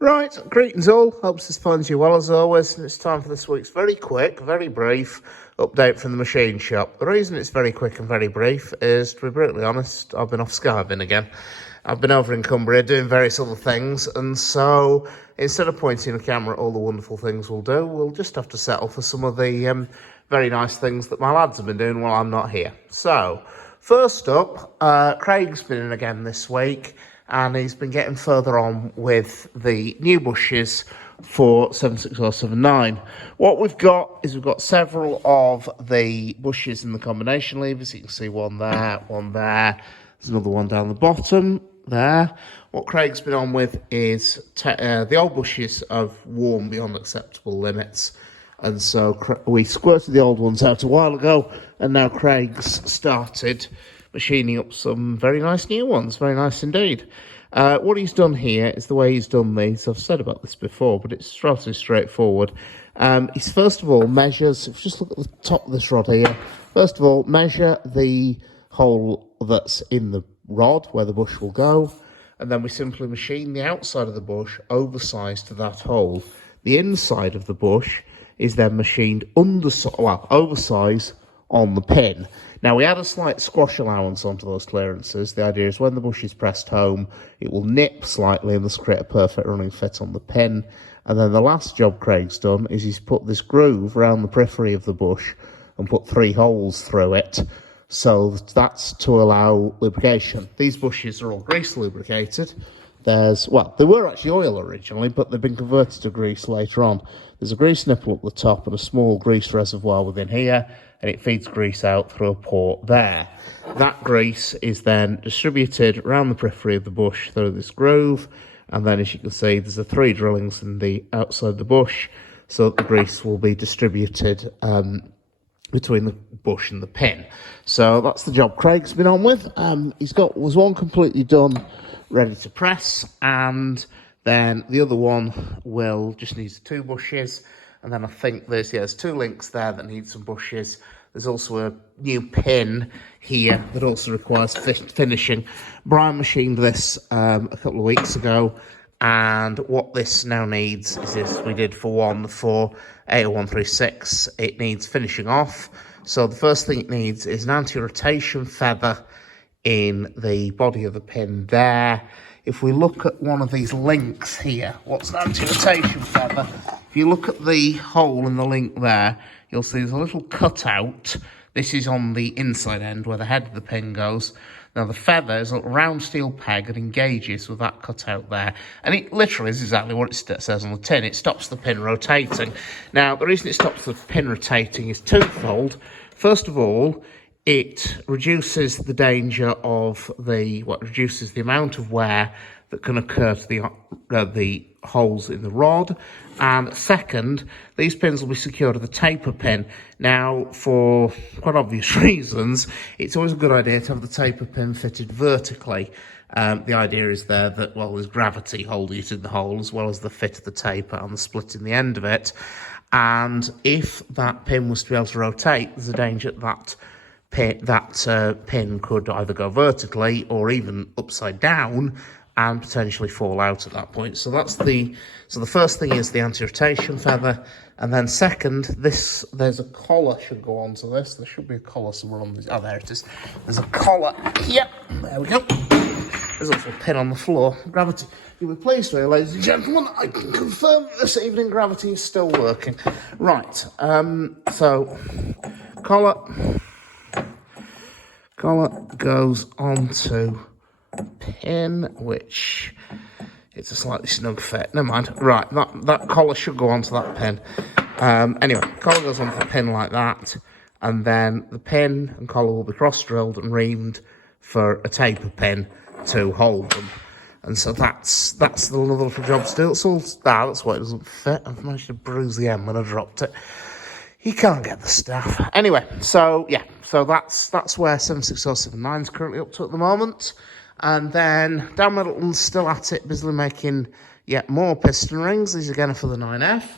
Right, greetings all. Hope this finds you well as always. It's time for this week's very quick, very brief update from the machine shop. The reason it's very quick and very brief is, to be brutally honest, I've been off skiving again. I've been over in Cumbria doing various other things, and so instead of pointing the camera at all the wonderful things we'll do, we'll just have to settle for some of the very nice things that my lads have been doing while I'm not here. So, first up, Craig's been in again this week, and he's been getting further on with the new bushes for 76079. What we've got is we've got several of the bushes in the combination levers. You can see one there, one there. There's another one down the bottom there. What Craig's been on with is the old bushes have worn beyond acceptable limits. And so we squirted the old ones out a while ago, and now Craig's started machining up some very nice new ones. Very nice indeed. What he's done here is the way he's done these. I've said about this before, but it's relatively straightforward. He's first of all measures, if you just look at the top of this rod here, first of all, measure the hole that's in the rod where the bush will go, and then we simply machine the outside of the bush oversized to that hole. The inside of the bush is then machined oversized on the pin. Now, we add a slight squash allowance onto those clearances. The idea is when the bush is pressed home, it will nip slightly and thus create a perfect running fit on the pin. And then the last job Craig's done is he's put this groove around the periphery of the bush and put 3 holes through it. So that's to allow lubrication. These bushes are all grease lubricated. They were actually oil originally, but they've been converted to grease later on. There's a grease nipple at the top and a small grease reservoir within here, and it feeds grease out through a port there. That grease is then distributed around the periphery of the bush through this groove, and then as you can see, there's the 3 drillings in the outside of the bush, so that the grease will be distributed between the bush and the pin. So that's the job Craig's been on with. Was one completely done, ready to press, and then the other one will just need 2 bushes, and then I think there's 2 links there that need some bushes. There's also a new pin here that also requires finishing. Brian machined this a couple of weeks ago, and what this now needs is this we did for 80136. It needs finishing off. So the first thing it needs is an anti-rotation feather in the body of the pin there. If we look at one of these links here, what's an anti-rotation feather? If you look at the hole in the link there, you'll see there's a little cutout. This is on the inside end where the head of the pin goes. Now the feather is a little round steel peg that engages with that cutout there. And it literally is exactly what it says on the tin. It stops the pin rotating. Now the reason it stops the pin rotating is twofold. First of all, it reduces the danger of reduces the amount of wear that can occur to the holes in the rod. And second, these pins will be secured with a taper pin. Now, for quite obvious reasons, it's always a good idea to have the taper pin fitted vertically. The idea is there that, there's gravity holding it in the hole, as well as the fit of the taper and the split in the end of it. And if that pin was to be able to rotate, there's a danger that pin could either go vertically or even upside down and potentially fall out at that point. So the first thing is the anti-rotation feather, and then second, there's a collar should go onto this. There should be a collar somewhere on this. Oh, there it is. There's a collar. Yep, there we go. There's also a pin on the floor. Gravity. You'll be pleased to hear, ladies and gentlemen, I can confirm that this evening gravity is still working. Right. So collar goes onto pin, which it's a slightly snug fit. Never mind. Right, that collar should go onto that pin. Anyway, collar goes onto the pin like that, and then the pin and collar will be cross-drilled and reamed for a taper pin to hold them. And so that's another little job to do. That's why it doesn't fit. I've managed to bruise the end when I dropped it. You can't get the stuff. Anyway, so that's where 76079 is currently up to at the moment. And then Dan Middleton's still at it, busily making yet more piston rings. These again are for the 9F.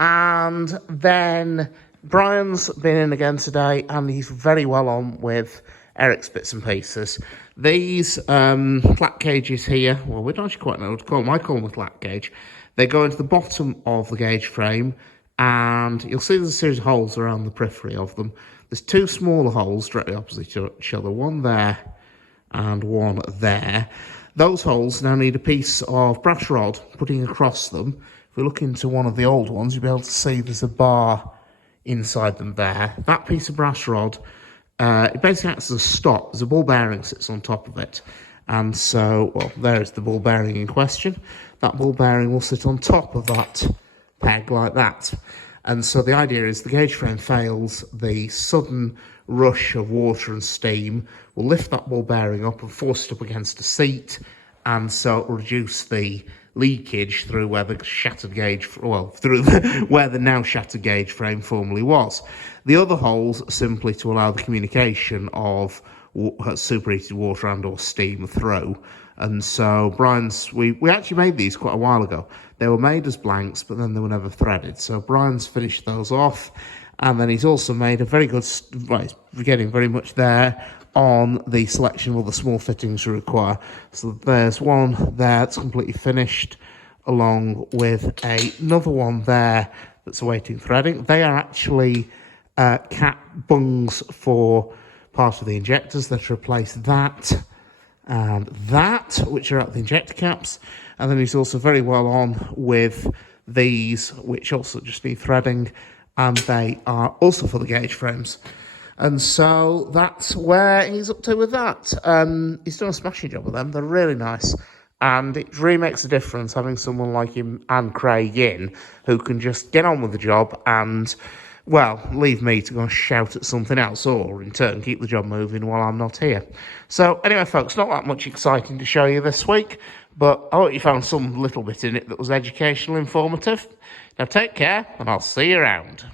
And then Brian's been in again today, and he's very well on with Eric's bits and pieces. These flat gauges here, well, we don't actually quite know what to call them. I call them a flat gauge. They go into the bottom of the gauge frame, and you'll see there's a series of holes around the periphery of them. There's two smaller holes directly opposite each other, one there and one there. Those holes now need a piece of brass rod putting across them. If we look into one of the old ones, you'll be able to see there's a bar inside them there. That piece of brass rod, it basically acts as a stop. There's a ball bearing sits on top of it. And so, well, there's the ball bearing in question. That ball bearing will sit on top of that peg like that. And so the idea is the gauge frame fails, the sudden rush of water and steam will lift that ball bearing up and force it up against a seat, and so it will reduce the leakage through where the shattered gauge, where the now shattered gauge frame formerly was. The other holes are simply to allow the communication of superheated water and or steam through. And so Brian's, we actually made these quite a while ago. They were made as blanks, but then they were never threaded. So Brian's finished those off, and then he's also made a very good, right, we're getting very much there on the selection of all the small fittings we require. So there's one there that's completely finished, along with another one there that's awaiting threading. They are actually cap bungs for part of the injectors that replace that and that, which are at the injector caps. And then he's also very well on with these, which also just need threading, and they are also for the gauge frames. And so that's where he's up to with that. He's done a smashing job with them. They're really nice. And it really makes a difference having someone like him and Craig in who can just get on with the job and, well, leave me to go and shout at something else, or in turn keep the job moving while I'm not here. So anyway, folks, not that much exciting to show you this week, but I hope you found some little bit in it that was educational, informative. Now take care, and I'll see you around.